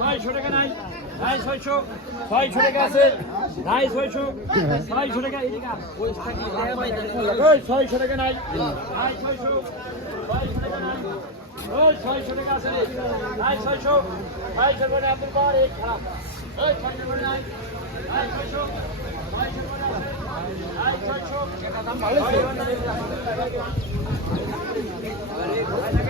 ছয়শো টাকা নাই নাই ছয়শো ছয়শো টাকা আছে নাই ছয়শো ছয়শো টাকা ছয়শো টাকা নাই নাই ছয়শো ছয়শো টাকা আছে নাই ছয়শো ছয়শো করে আব্দুল পাওয়ার এই খারাপ ছয়শো করে নাই নাই ছয়শো ছয়শো করে আছে নাই ছয়শো টাকা নাই এই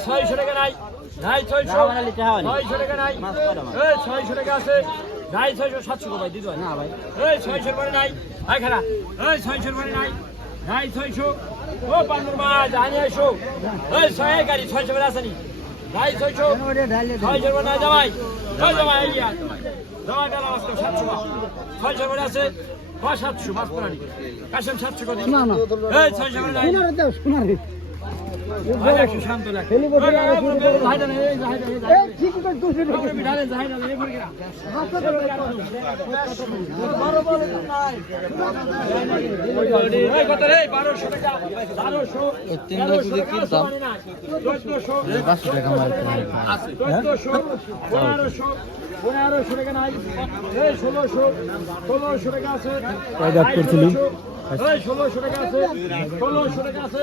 ছয়শো টাকা নাই নাই ছয়শো ছয়শো টাকা নাই নাই ছয়শো সাতশো ভাই দিদি না ভাই এই ছয়শোর পরে নাই ভাই খারাপ এই ছয়শোর পরে নাই নাই ছয়শো ও পানুমা জাহানি আইসো এই ছয় গাড়ি ছয়শো করে আসেনি নাই ছয়শো ছয়শোর নাই জামাই ছয় জামাই জামাই গেল আজকে সাতশো ছয়শোর পরে আছে হয় সাতশো মাছ পড়ানি কাশেম সাতশো করে এই ছয়শো টাকা, 1200, 1300 টাকা, সমানে না। 1400, 1400, 1500, 1500 টাকা নাই। এই 1600, 1600 টাকা আছে। 1600 টাকা আছে। 1600 টাকা আছে।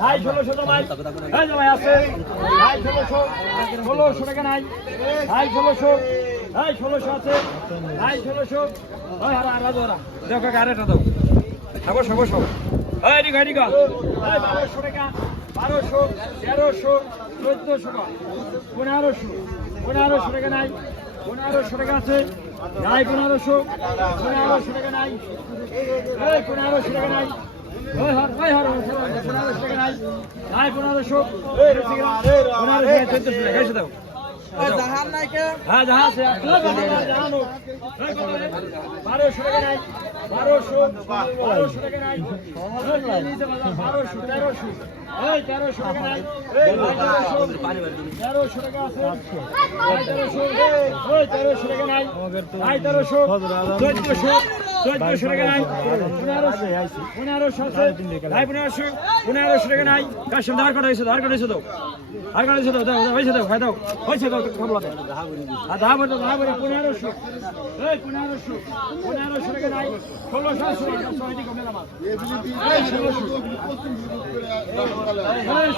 ভাই 1600 জমাই। জমাই আছে। ভাই 1600, 1600 টাকা নাই। ভাই 1600, এই 1600 আছে। ভাই 1600, ওই হারা, হারা দেখো, গাড়িটা দাও। হ্যাঁ, বসো, বসো। এই, এদিকে, এদিকে। এই 1200 টাকা, 1200, 1300, 1400 টাকা, 1500, 1500 টাকা নাই। 1500 টাকা আছে। নাই 1500, 1500 টাকা নাই। 1500 টাকা নাই। ওই হার, ওই হার, 1500 টাকা নাই। নাই 1500, এই রসিক, 1500 টাকা, 1400 টাকা, এসে দাও। হ্যাঁ জাহাজ আছে। জাহান বারোশো টাকা নাই। বারোশো বারোশো টাকা নাই। বারোশো, তেরোশো। এই, তেরোশো টাকা নাই। এই তেরোশো। তেরোশো টাকা আছে। এই তেরোশো। ওই তেরোশো টাকা নাই। এই তেরোশো। চোদ্দশো চোদ্দশো টাকা নাই পনেরোশো পনেরোশো আছে। ভাই পনেরোশো পনেরোশো টাকা নাই। কার সাথে ধার করা হয়েছে ধার করা হয়েছে দাও ধার করা হয়েছে দাও দাও দাও, হয়েছে দাও ভাই দাও হয়েছে দাও খবর দাও। আর ধার বলে ধার বলে পনেরোশো। এই পনেরোশো পনেরোশো টাকা নাই। ষোলোশো ষোলোশো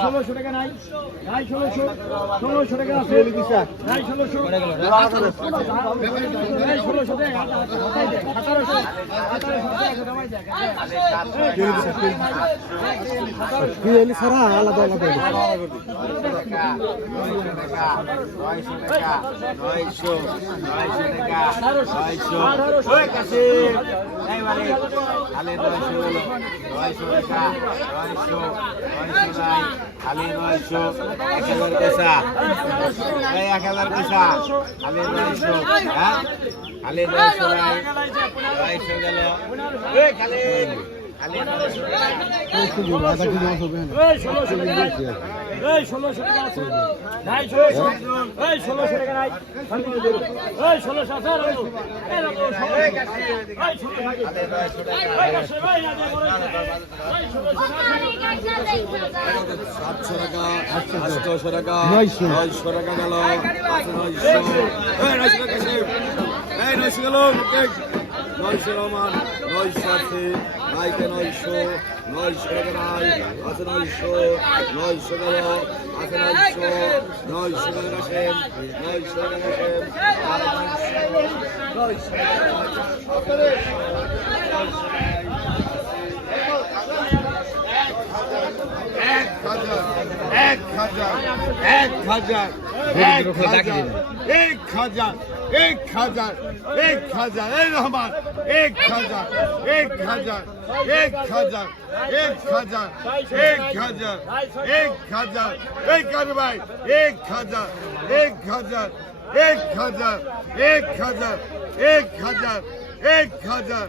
ষোলোশো। টাকা নাই। নাই ষোলোশো। ষোলোশো টাকা আছে। নাই ষোলোশো। এই ষোলোশো দেখ সতেরোশো নয়শো নয়শো টাকা নয়শো ওই কাছে এইবারে খালি নয়শো নয়শো টাকা নয়শো নয়শো নাই নয়শো এক হাজার পয়সা খালি নয়শো হ্যাঁ খালি। সাতশো টাকা আটশোশো টাকা নয়শো টাকা গেল নয়শো নয়শো গেল। নয়শো রহমান নয়শো আছে নাইকে নয়শো নয়শো নাই আছে নয়শো নয়শো গেল আছে নয়শো নয়শো টাকা রাখেন নয়শো টাকা রাখেন আর নয়শো এক হাজার এক হাজার এক হাজার Ek Hazar, Ek Hazar, Ey Rahman, Ek Hazar, Ek Hazar, Ek Hazar, Ek Hazar, Ek Hazar, Ek Hazar, Ek Hanımay, Ek Hazar, Ek Hazar, Ek Hazar, Ek Hazar, Ek Hazar, Ek Hazar,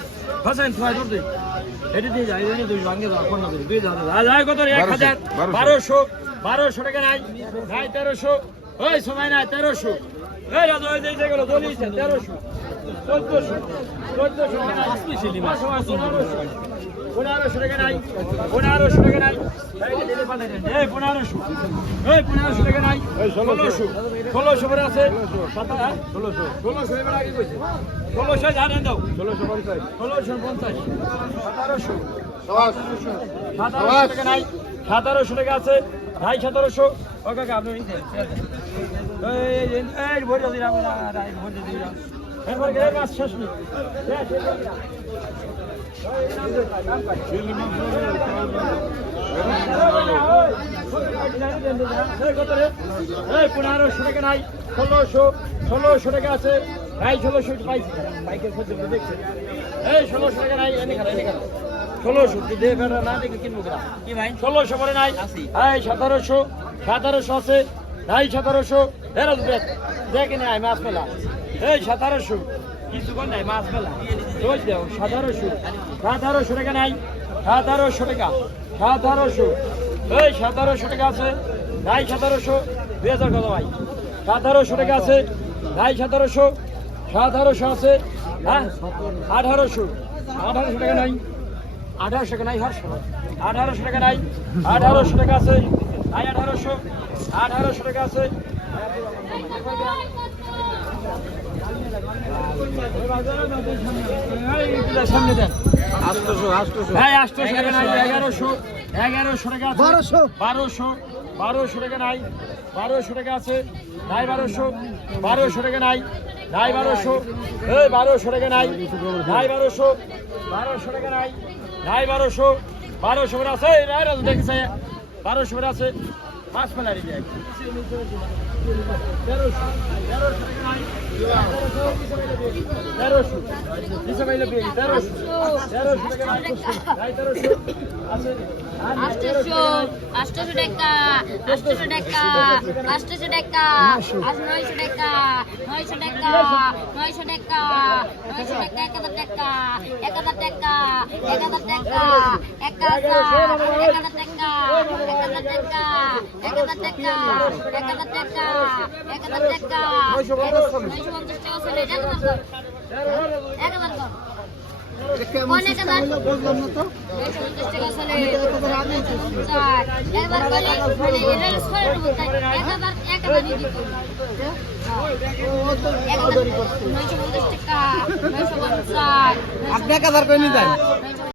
Hasan ছয় দূর দিই এটি দিয়ে যাই এটি দুই ভাঙ্গে দাও ফোন নাম্বার দুই হাজার। হাজার কত এক হাজার বারোশো। বারোশো টাকা নাই নাই তেরোশো। ওই সময় নাই তেরোশো। এই রাজা ওই যে গেলো চল্লিশ তেরোশো। চোদ্দোশো চোদ্দোশো পনেরোশো পনেরোশো টাকা নাই পনেরোশো টাকা নাই। এই পনেরোশো এই পনেরোশো টাকা নাই ষোলোশো। ষোলোশো করে আছে ষোলোশো। ষোলোশো এবার আগে কইছে ষোলোশো জানেন দাও। ষোলোশো পঞ্চাশ। ষোলোশো পঞ্চাশ। সতেরোশো। সাতারোশো টাকা নাই সতেরোশো টাকা আছে। ভাই সতেরোশো। ও কাকা আপনি এই ভরে দিলাম ভরে দিলাম। এরপর গেলে মাছ শেষ নেই পনেরোশো টাকা নাই ষোলোশো ষোলোশো টাকা আছে। ভাই ষোলোশো পাইছি। বাইকের দেখছে। এই ষোলোশো টাকা নাই এনে খারাপ এনে খারাপ ষোলোশো বেটা না দেখে কিনবো কেনা? কি ভাই? ষোলোশো পরে নাই। এই সতেরোশো সতেরোশো আছে। নাই সতেরোশো। এরা দেখ। দেখে নাই মাছ মেলা এই সতেরোশো। কিছু কর নাই মাছ মেলা ওই দেও সতেরোশো সতেরোশো টাকা নাই সতেরোশো টাকা সতেরোশো এই আছে নাই সতেরোশো দুই হাজার কত ভাই সতেরোশো টাকা আছে নাই সতেরোশো সতেরোশো আছে হ্যাঁ আঠারোশো আঠারোশো টাকা নাই আঠারোশো টাকা নাই হর্ষ আঠারোশো টাকা নাই আঠারোশো টাকা আছে নাই আঠারোশো আঠারোশো টাকা আছে হ্যাঁ এগারোশো এগারোশো টাকা আছে। বারোশো। বারোশো বারোশো টাকা নাই। বারোশো টাকা আছে। নাই বারোশো বারোশো টাকা নাই। নাই বারোশো এই বারোশো টাকা নাই। নাই বারোশো বারোশো টাকা নাই। নাই বারোশো বারোশো আছে। এই নাই রাজু দেখেছে বারোশো আছে। পাঁচ ফেলারি যায় আষ্টশো আষ্টশো টাকা আষ্টশো টাকা আষ্টশো টাকা আর নয়শো টাকা নয়শো টাকা নয়শো টাকা নয়শো টাকা এক হাজার টাকা এক হাজার টাকা এক হাজার আপনি এক হাজার করে নিয়ে যান